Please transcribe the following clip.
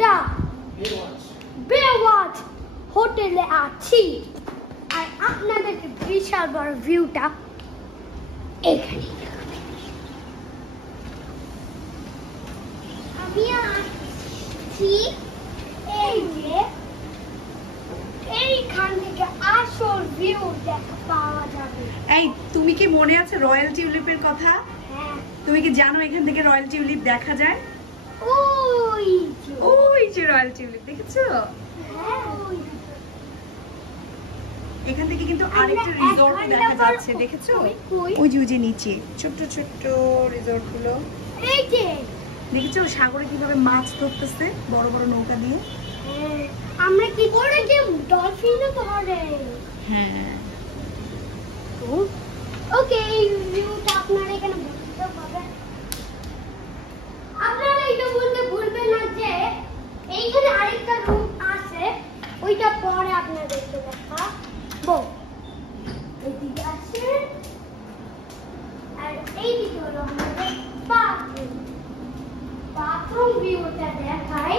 আমরা বেওয়াচ হোটেলে আছি আর আপনাদেরকে বিশাল বড় ভিউটা এখানে আমি আছি এই যে এইখান থেকে আসল ভিউ দেখা পাওয়া যাবে। এই তুমি কি মনে আছে রয়্যাল টিউলিপের কথা? হ্যাঁ। তুমি কি জানো এখান থেকে রয়্যাল টিউলিপ দেখা যায়? ওই যে রয়্যাল টিউলিপ দেখেছো? হ্যাঁ। এখান থেকে কিন্তু আরেকটা রিসর্ট দেখা যাচ্ছে, দেখেছো? ওই যে নিচে ছোট ছোট রিসর্ট গুলো, এই যে দেখেছো সাগরে কিভাবে মাছ ধরতেছে বড় বড় নৌকা দিয়ে। আমরা কি করে যে ডলফিনও ধরে। হ্যাঁ। ওকে, এই ভিউটা আপনারা এখানে বুঝতে পারবেন। আপনারা এটা বলতে ভুলবেন না যে এইখানে আরেকটা রুম আছে, ওইটা পরে আপনাদেরকে দেখাবো। এদিকে আসেন, আর এইদিকে হলো আমাদের বাথরুম। বাথরুম ভিউটা দেখাই।